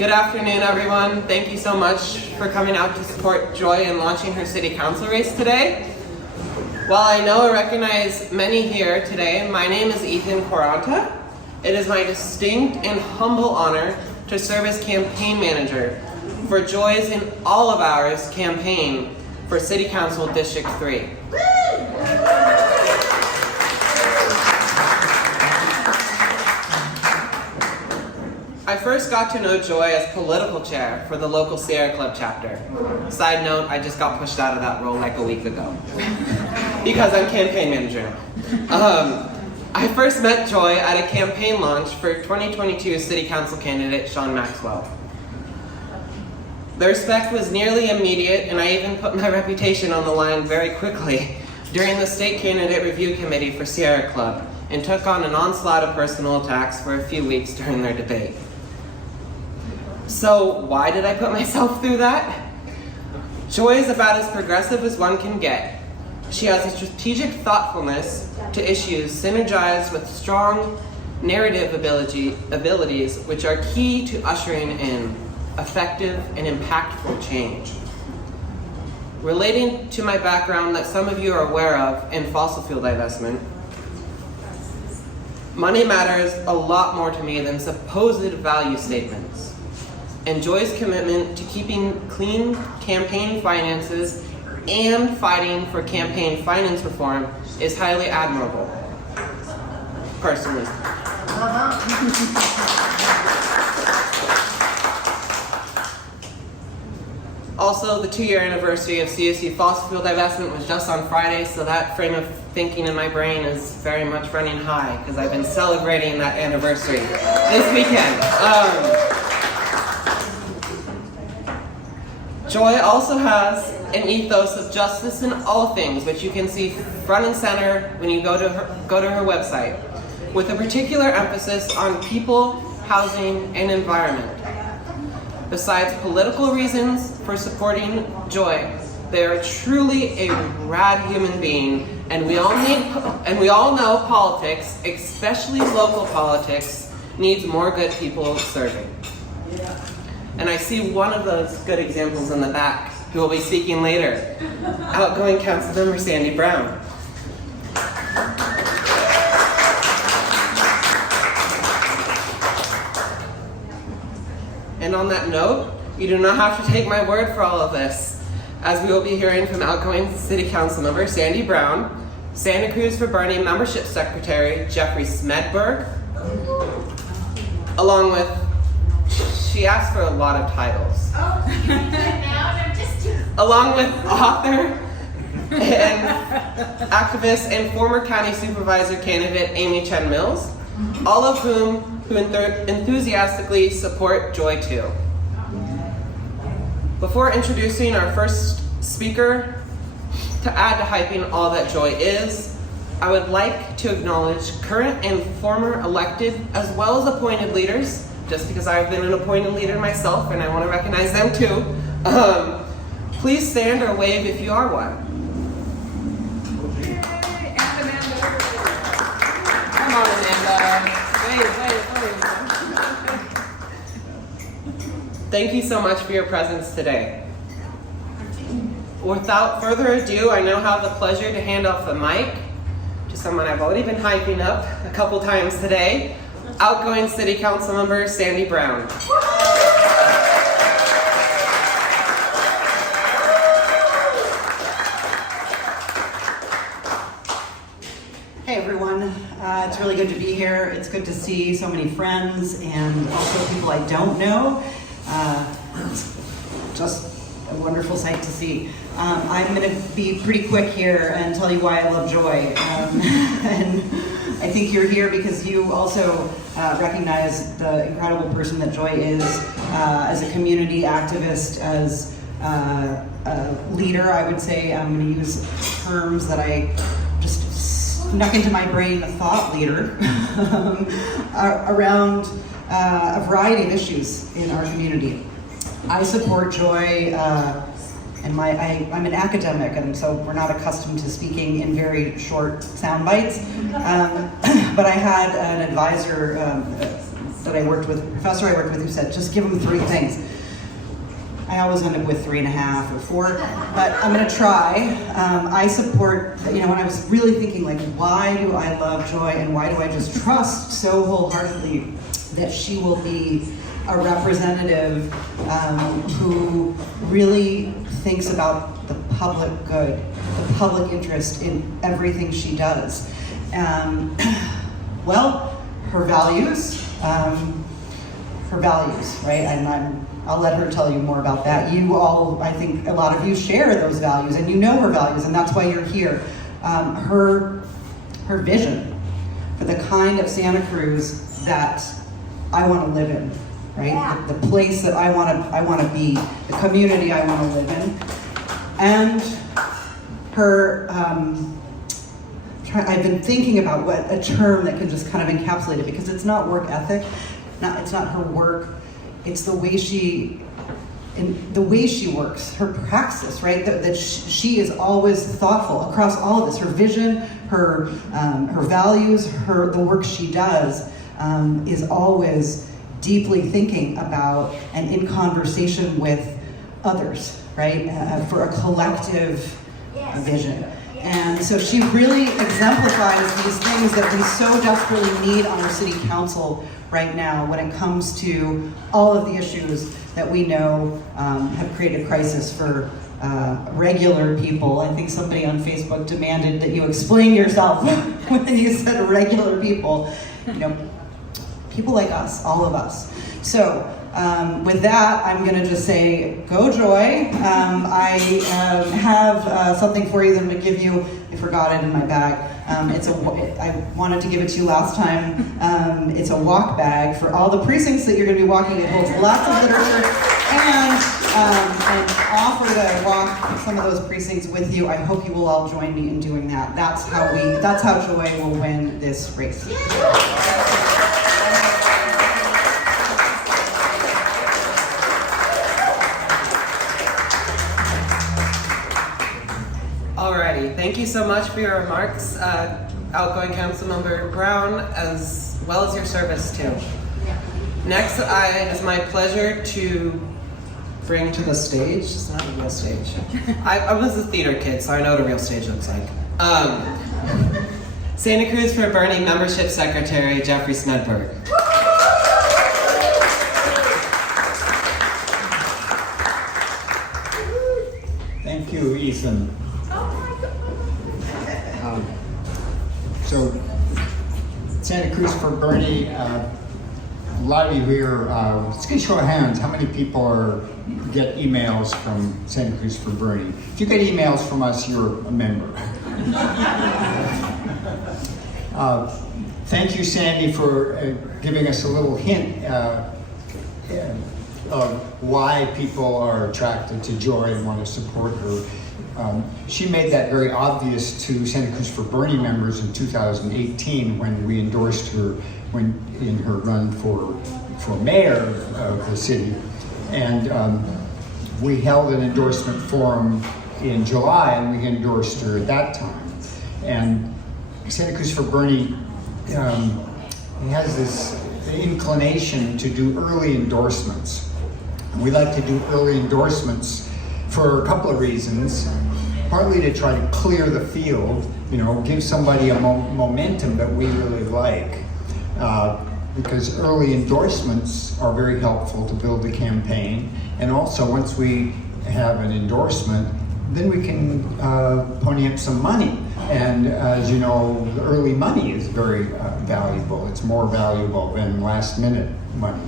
Good afternoon, everyone. Thank you so much for coming out to support Joy in launching her city council race today. While I know and recognize many here today, my name is Ethan Quaranta. It is my distinct and humble honor to serve as campaign manager for Joy's and all of ours campaign for City Council District 3. I first got to know Joy as political chair for the local Sierra Club chapter. Side note, I just got pushed out of that role like a week ago because I'm campaign manager now. I first met Joy at a campaign launch for 2022 City Council candidate Sean Maxwell. The respect was nearly immediate, and I even put my reputation on the line very quickly during the state candidate review committee for Sierra Club and took on an onslaught of personal attacks for a few weeks during their debate. So why did I put myself through that? Joy is about as progressive as one can get. She has a strategic thoughtfulness to issues synergized with strong narrative abilities which are key to ushering in effective and impactful change. Relating to my background that some of you are aware of in fossil fuel divestment, money matters a lot more to me than supposed value statements. And Joy's commitment to keeping clean campaign finances and fighting for campaign finance reform is highly admirable, personally. Also, the 2-year anniversary of CSU fossil fuel divestment was just on Friday, so that frame of thinking in my brain is very much running high because I've been celebrating that anniversary this weekend. Joy also has an ethos of justice in all things, which you can see front and center when you go to her website, with a particular emphasis on people, housing, and environment. Besides political reasons for supporting Joy, they are truly a rad human being, and we all know politics, especially local politics, needs more good people serving. And I see one of those good examples in the back, who will be speaking later, outgoing Councilmember Sandy Brown. And on that note, you do not have to take my word for all of this, as we will be hearing from outgoing City Councilmember Sandy Brown, Santa Cruz for Bernie Membership Secretary Jeffrey Smedberg, along with, she asked for a lot of titles. Oh, you can do it now? I'm just along with author and activist and former county supervisor candidate Amy Chen Mills, all of whom enthusiastically support Joy too. Before introducing our first speaker, to add to hyping all that Joy is, I would like to acknowledge current and former elected as well as appointed leaders, just because I've been an appointed leader myself and I want to recognize them too. Please stand or wave if you are one. Yay, Amanda. Come on, Amanda. Wave. Thank you so much for your presence today. Without further ado, I now have the pleasure to hand off the mic to someone I've already been hyping up a couple times today, outgoing City Council Member Sandy Brown. Hey everyone, it's really good to be here. It's good to see so many friends and also people I don't know. It's just a wonderful sight to see. I'm going to be pretty quick here and tell you why I love Joy. And I think you're here because you also recognize the incredible person that Joy is as a community activist, as a leader, I would say. I'm going to use terms that I just snuck into my brain, a thought leader, around a variety of issues in our community. I support Joy, and I'm an academic, and so we're not accustomed to speaking in very short sound bites. But I had an advisor that I worked with, professor I worked with, who said, just give them 3 things. I always end up with 3.5 or 4, but I'm gonna try. I support, when I was really thinking, like, why do I love Joy and why do I just trust so wholeheartedly that she will be a representative who really thinks about the public good, the public interest in everything she does. Well, her values, right? And I'll let her tell you more about that. You all, I think a lot of you share those values and you know her values, and that's why you're here. Her vision for the kind of Santa Cruz that I want to live in, right? Yeah. The place that I want to be, the community I want to live in. And her, I've been thinking about what a term that can just kind of encapsulate it, because it's not work ethic, it's not her work, it's the way she works, her praxis, right? That she is always thoughtful across all of this. Her vision, her values, the work she does is always deeply thinking about and in conversation with others, right? For a collective vision. And so she really exemplifies these things that we so desperately need on our city council right now when it comes to all of the issues that we know have created a crisis for regular people. I think somebody on Facebook demanded that you explain yourself when you said regular people. People like us, all of us. So with that, I'm going to just say, go Joy. I have something for you that I'm going to give you. I forgot it in my bag. I wanted to give it to you last time. It's a walk bag for all the precincts that you're going to be walking. It holds lots of literature and offer to walk some of those precincts with you. I hope you will all join me in doing that. That's how Joy will win this race. Alrighty, thank you so much for your remarks, outgoing Councilmember Brown, as well as your service too. Next, it is my pleasure to bring to the stage. It's not a real stage. I was a theater kid, so I know what a real stage looks like. Santa Cruz for Bernie Membership Secretary Jeffrey Smedberg. Thank you, Ethan. So, Santa Cruz for Bernie, a lot of you here, let's get a show of hands. How many people get emails from Santa Cruz for Bernie? If you get emails from us, you're a member. Thank you, Sandy, for giving us a little hint of why people are attracted to Joy and want to support her. She made that very obvious to Santa Cruz for Bernie members in 2018 when we endorsed her in her run for mayor of the city. And we held an endorsement forum in July and we endorsed her at that time. And Santa Cruz for Bernie has this inclination to do early endorsements. And we like to do early endorsements for a couple of reasons. Partly to try to clear the field, give somebody a momentum that we really like. Because early endorsements are very helpful to build a campaign. And also, once we have an endorsement, then we can pony up some money. And as you know, the early money is very valuable. It's more valuable than last minute money.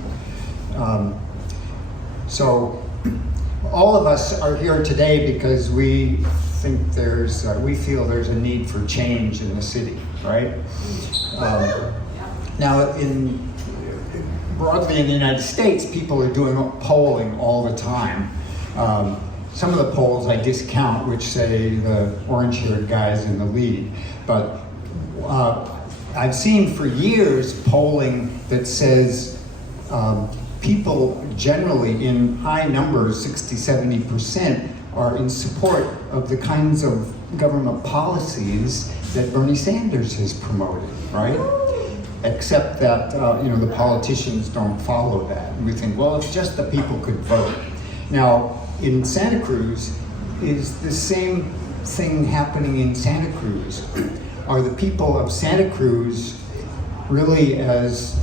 So all of us are here today because we think we feel there's a need for change in the city, right? Now, broadly in the United States, people are doing polling all the time. Some of the polls I discount, which say the orange-haired guy's in the lead, but I've seen for years polling that says people generally in high numbers, 60-70%, are in support of the kinds of government policies that Bernie Sanders has promoted, right? except that the politicians don't follow that. And we think, well, if just the people could vote. Now, in Santa Cruz, is the same thing happening in Santa Cruz? Are the people of Santa Cruz really as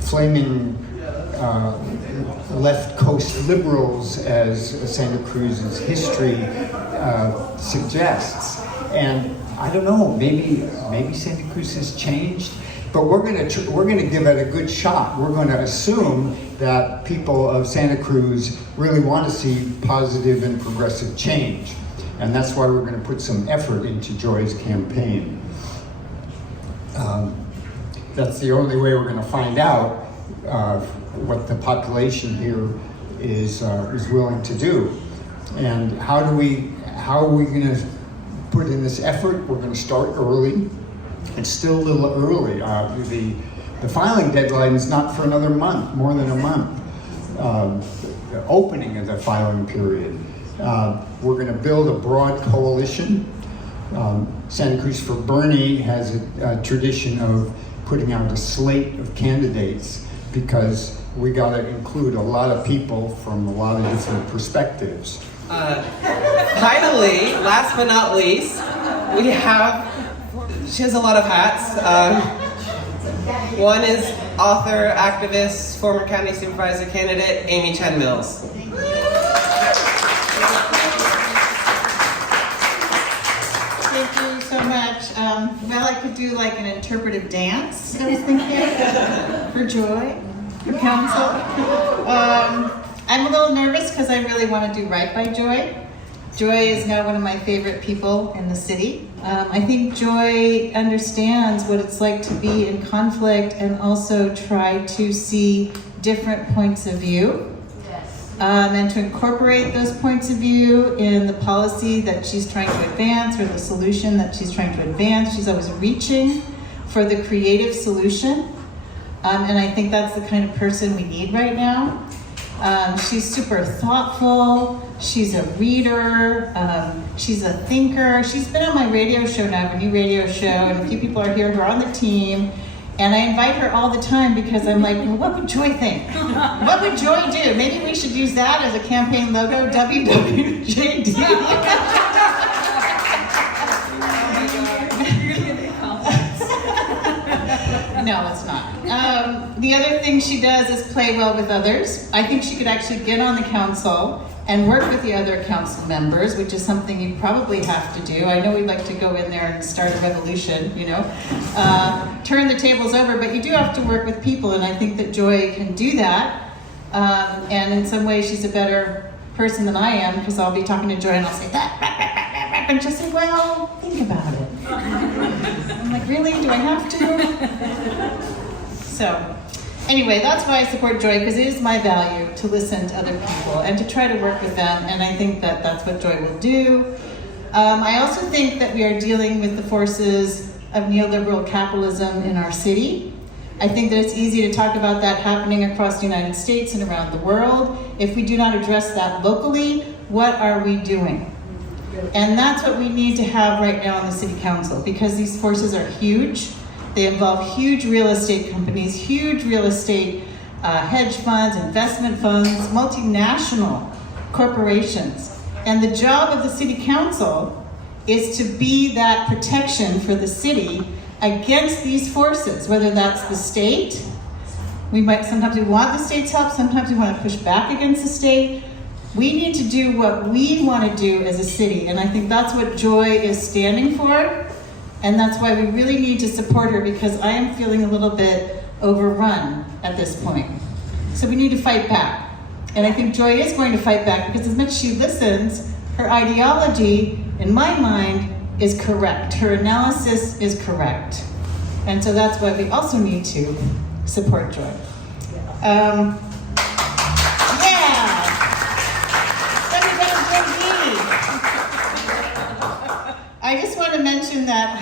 flaming left coast liberals as Santa Cruz's history suggests? And I don't know, maybe Santa Cruz has changed, but we're gonna give it a good shot. We're gonna assume that people of Santa Cruz really want to see positive and progressive change. And that's why we're gonna put some effort into Joy's campaign. That's the only way we're gonna find out what the population here is willing to do. And how are we gonna put in this effort? We're gonna start early. It's still a little early. The filing deadline is not for another month, more than a month. The opening of the filing period. We're gonna build a broad coalition. Santa Cruz for Bernie has a tradition of putting out a slate of candidates because we gotta include a lot of people from a lot of different perspectives. Finally, last but not least, she has a lot of hats. One is author, activist, former county supervisor candidate, Amy Chen Mills. Thank you so much. Well, I could do like an interpretive dance, I was thinking, for Joy, for council. I'm a little nervous because I really want to do right by Joy. Joy is now one of my favorite people in the city. I think Joy understands what it's like to be in conflict and also try to see different points of view. And to incorporate those points of view in the policy that she's trying to advance or the solution that she's trying to advance. She's always reaching for the creative solution. And I think that's the kind of person we need right now. She's super thoughtful, she's a reader, she's a thinker. She's been on my radio show now, a new radio show, and a few people are here who are on the team. And I invite her all the time because I'm like, well, what would Joy think? What would Joy do? Maybe we should use that as a campaign logo, WWJD. No, it's not. The other thing she does is play well with others. I think she could actually get on the council and work with the other council members, which is something you probably have to do. I know we'd like to go in there and start a revolution, turn the tables over, but you do have to work with people, and I think that Joy can do that. And in some ways, she's a better person than I am, because I'll be talking to Joy and I'll say that, and she'll say, well, think about it. I'm like, really? Do I have to? So, anyway, that's why I support Joy, because it is my value to listen to other people and to try to work with them, and I think that that's what Joy will do. I also think that we are dealing with the forces of neoliberal capitalism in our city. I think that it's easy to talk about that happening across the United States and around the world. If we do not address that locally, what are we doing? And that's what we need to have right now in the city council, because these forces are huge. They involve huge real estate companies, huge real estate hedge funds, investment funds, multinational corporations. And the job of the city council is to be that protection for the city against these forces, whether that's the state. Sometimes we want the state's help, sometimes we want to push back against the state. We need to do what we want to do as a city, and I think that's what Joy is standing for. And that's why we really need to support her, because I am feeling a little bit overrun at this point. So we need to fight back. And I think Joy is going to fight back, because as much as she listens, her ideology, in my mind, is correct. Her analysis is correct. And so that's why we also need to support Joy. I just want to mention that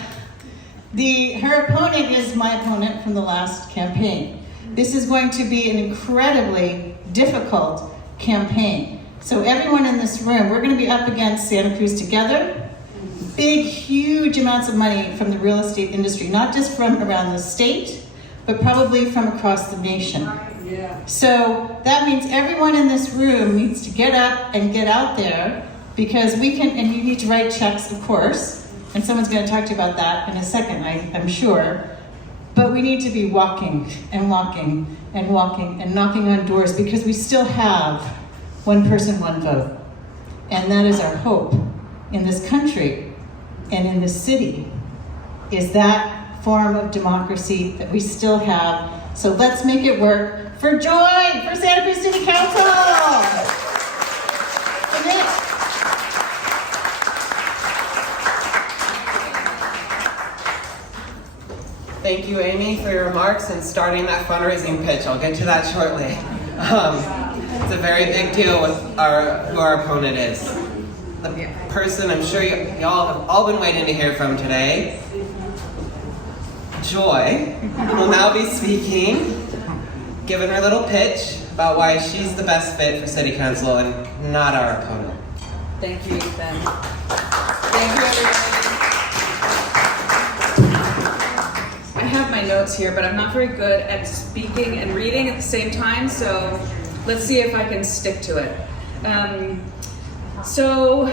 her opponent is my opponent from the last campaign. This is going to be an incredibly difficult campaign. So everyone in this room, we're going to be up against Santa Cruz Together, big, huge amounts of money from the real estate industry, not just from around the state, but probably from across the nation. Yeah. So that means everyone in this room needs to get up and get out there, because we can, and you need to write checks, of course, and someone's going to talk to you about that in a second, I'm sure. But we need to be walking and walking and walking and knocking on doors, because we still have one person, one vote. And that is our hope in this country and in this city, is that form of democracy that we still have. So let's make it work for Joy, for Santa Cruz City Council. Submit. Thank you, Amy, for your remarks and starting that fundraising pitch. I'll get to that shortly. It's a very big deal with who our opponent is. The person I'm sure y'all have all been waiting to hear from today, Joy, will now be speaking, giving her little pitch about why she's the best fit for City Council and not our opponent. Thank you, Ethan. Thank you, everybody. I have my notes here, but I'm not very good at speaking and reading at the same time, so let's see if I can stick to it. So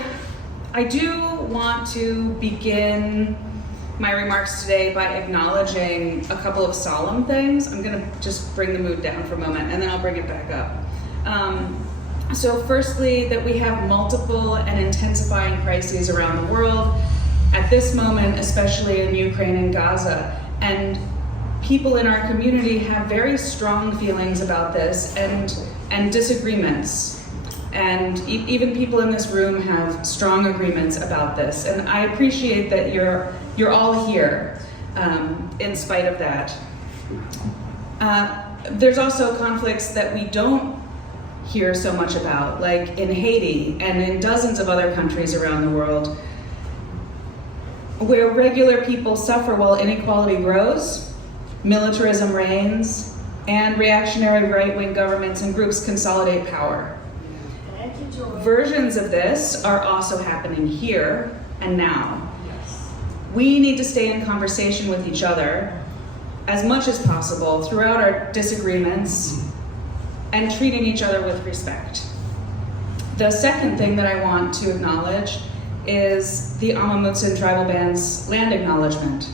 I do want to begin my remarks today by acknowledging a couple of solemn things. I'm gonna just bring the mood down for a moment and then I'll bring it back up. So firstly, that we have multiple and intensifying crises around the world at this moment, especially in Ukraine and Gaza. And people in our community have very strong feelings about this and disagreements. And even people in this room have strong agreements about this. And I appreciate that you're all here in spite of that. There's also conflicts that we don't hear so much about, like in Haiti and in dozens of other countries around the world, where regular people suffer while inequality grows, militarism reigns, and reactionary right-wing governments and groups consolidate power. Versions of this are also happening here and now. We need to stay in conversation with each other as much as possible throughout our disagreements and treating each other with respect. The second thing that I want to acknowledge is the Amamutsun tribal band's land acknowledgement,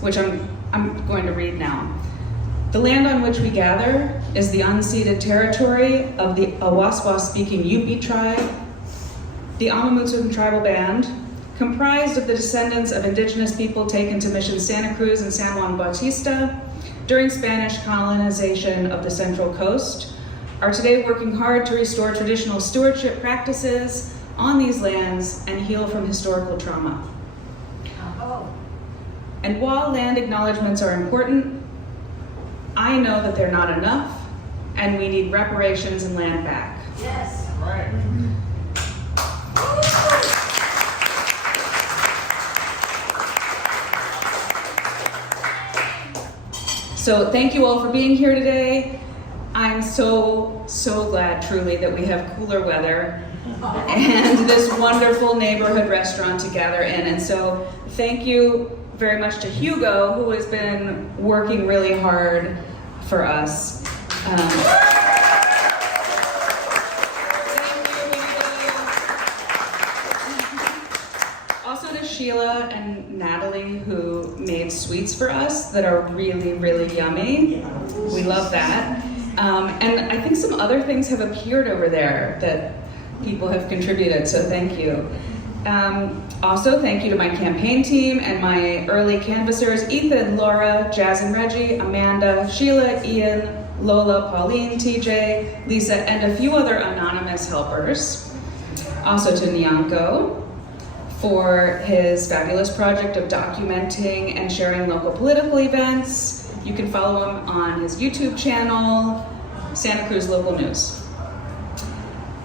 which I'm going to read now. The land on which we gather is the unceded territory of the Awaswa-speaking Yupi tribe. The Amamutsun tribal band, comprised of the descendants of indigenous people taken to Mission Santa Cruz and San Juan Bautista during Spanish colonization of the Central Coast, are today working hard to restore traditional stewardship practices on these lands and heal from historical trauma. And while land acknowledgements are important, I know that they're not enough, and we need reparations and land back. Yes. Right. So thank you all for being here today. I'm so glad, truly, that we have cooler weather and this wonderful neighborhood restaurant to gather in. And so thank you very much to Hugo, who has been working really hard for us. Also to Sheila and Natalie, who made sweets for us that are really, really yummy. We love that. And I think some other things have appeared over there that people have contributed, so thank you. Also, thank you to my campaign team and my early canvassers, Ethan, Laura, Jazz and Reggie, Amanda, Sheila, Ian, Lola, Pauline, TJ, Lisa, and a few other anonymous helpers. Also to Nyanko for his fabulous project of documenting and sharing local political events. You can follow him on his YouTube channel, Santa Cruz Local News.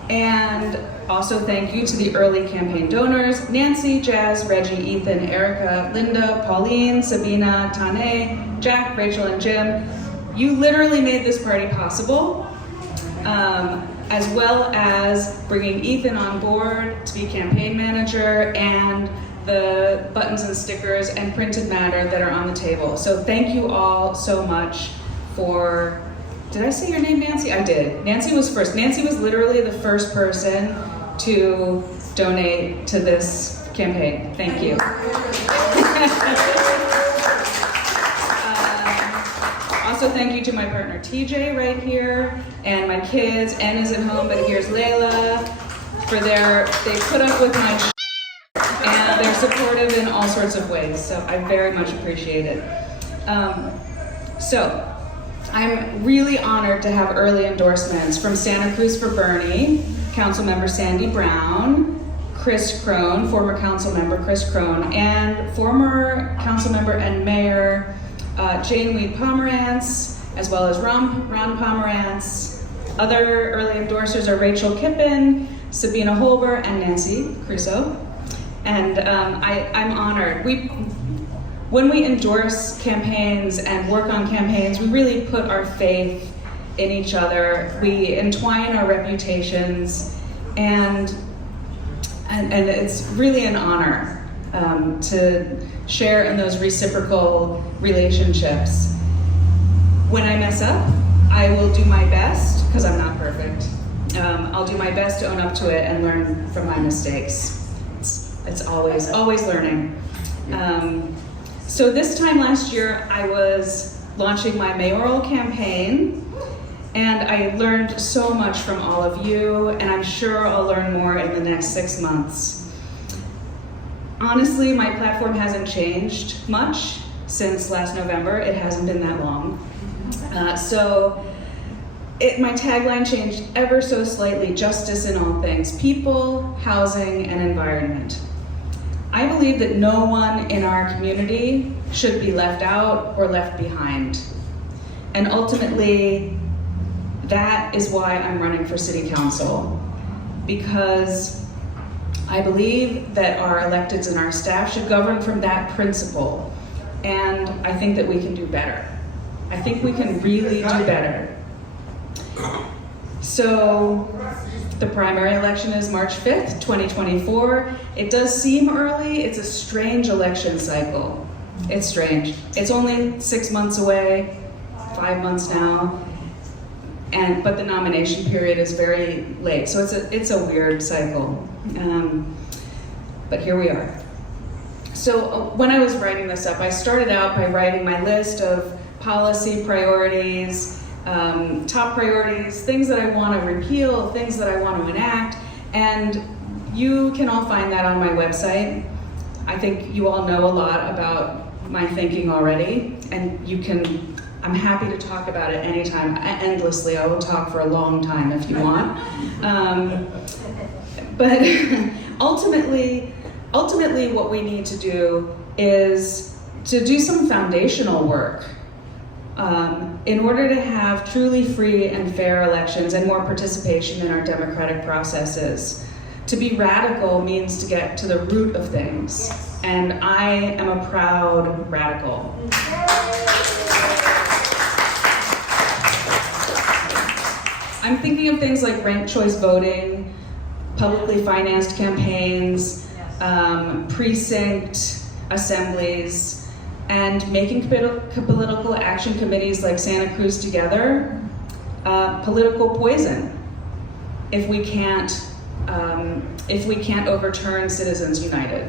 And also thank you to the early campaign donors, Nancy, Jazz, Reggie, Ethan, Erica, Linda, Pauline, Sabina, Tane, Jack, Rachel, and Jim. You literally made this party possible. as well as bringing Ethan on board to be campaign manager and the buttons and stickers and printed matter that are on the table. So thank you all so much for, did I say your name, Nancy? I did. Nancy was first. Nancy was literally the first person to donate to this campaign. Thank you. Also, thank you to my partner TJ right here, and my kids. Ann is at home, but here's Layla. They put up with my and they're supportive in all sorts of ways, so I very much appreciate it. So, I'm really honored to have early endorsements from Santa Cruz for Bernie, Councilmember Sandy Brown, Chris Crone, former Councilmember Chris Crone, and former Councilmember and Mayor Jane Weed Pomerantz, as well as Ron Pomerantz. Other early endorsers are Rachel Kippen, Sabina Holber, and Nancy Crusoe. And I'm honored. When we endorse campaigns and work on campaigns, we really put our faith in each other. We entwine our reputations, and it's really an honor to share in those reciprocal relationships. When I mess up, I will do my best, because I'm not perfect. I'll do my best to own up to it and learn from my mistakes. It's always learning. So this time last year, I was launching my mayoral campaign, and I learned so much from all of you, and I'm sure I'll learn more in the next 6 months. Honestly, my platform hasn't changed much since last November. It hasn't been that long. My tagline changed ever so slightly: justice in all things, people, housing, and environment. I believe that no one in our community should be left out or left behind. And ultimately, that is why I'm running for city council, because I believe that our electeds and our staff should govern from that principle. And I think that we can do better. I think we can really do better. So the primary election is March 5th, 2024. It does seem early. It's a strange election cycle. It's strange. It's only 6 months away, 5 months now, but the nomination period is very late. So it's a weird cycle. But here we are. So when I was writing this up, I started out by writing my list of policy priorities, top priorities, things that I want to repeal, things that I want to enact, and you can all find that on my website. I think you all know a lot about my thinking already, and I'm happy to talk about it anytime, endlessly. I will talk for a long time if you want. But ultimately what we need to do is to do some foundational work in order to have truly free and fair elections and more participation in our democratic processes. To be radical means to get to the root of things, and I am a proud radical. I'm thinking of things like ranked choice voting, publicly financed campaigns, precinct assemblies, and making political action committees like Santa Cruz together political poison if we can't overturn Citizens United.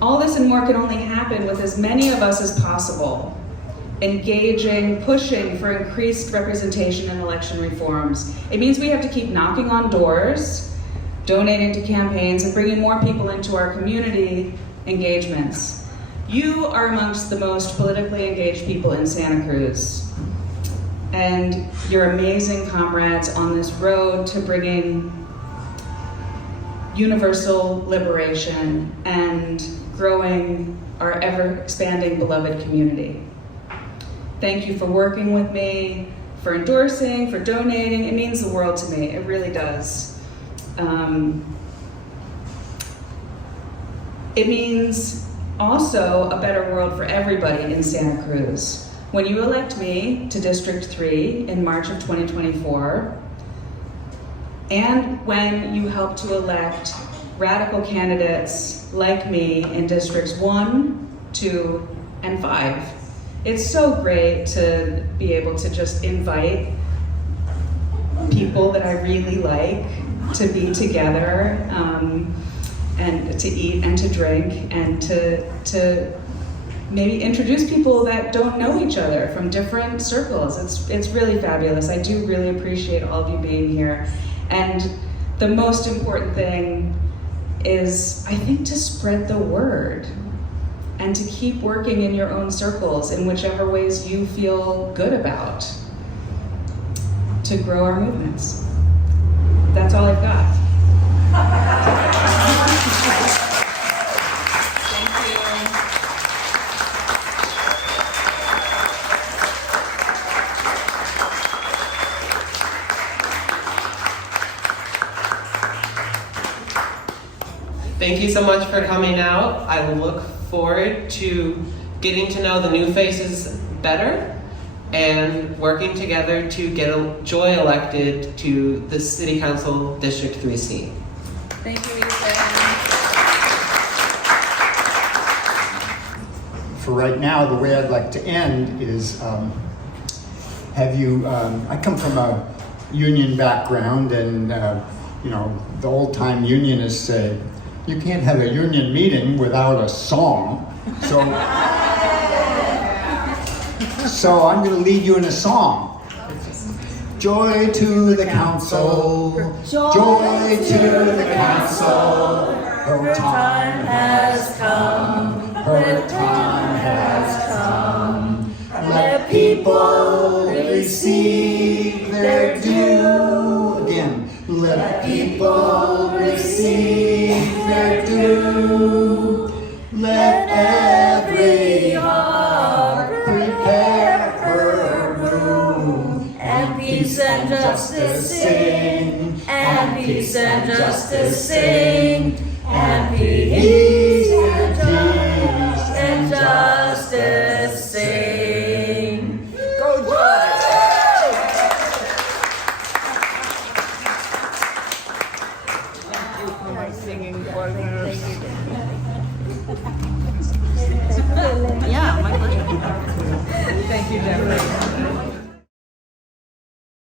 All this and more can only happen with as many of us as possible, engaging, pushing for increased representation in election reforms. It means we have to keep knocking on doors, donating to campaigns, and bringing more people into our community engagements. You are amongst the most politically engaged people in Santa Cruz, and you're amazing comrades on this road to bringing universal liberation and growing our ever-expanding beloved community. Thank you for working with me, for endorsing, for donating. It means the world to me. It really does. It means also a better world for everybody in Santa Cruz. When you elect me to District 3 in March of 2024, and when you help to elect radical candidates like me in Districts 1, 2, and 5, it's so great to be able to just invite people that I really like to be together and to eat and to drink and to maybe introduce people that don't know each other from different circles. It's really fabulous. I do really appreciate all of you being here. And the most important thing is, I think, to spread the word and to keep working in your own circles in whichever ways you feel good about to grow our movements. That's all I've got. Thank you so much for coming out. I look forward to getting to know the new faces better and working together to get Joy elected to the City Council District 3 seat. Thank you, Ethan. For right now, the way I'd like to end is, I come from a union background, and the old-time unionists say, you can't have a union meeting without a song. So I'm going to lead you in a song. Joy to the council, joy to the council, her time has come, her time has come. Let people receive their due. Again, let people receive their due. Let every heart prepare her room, and peace and justice sing, and peace and justice sing, and peace and justice sing. Go Joy! Yeah, my pleasure. Thank you, Deborah.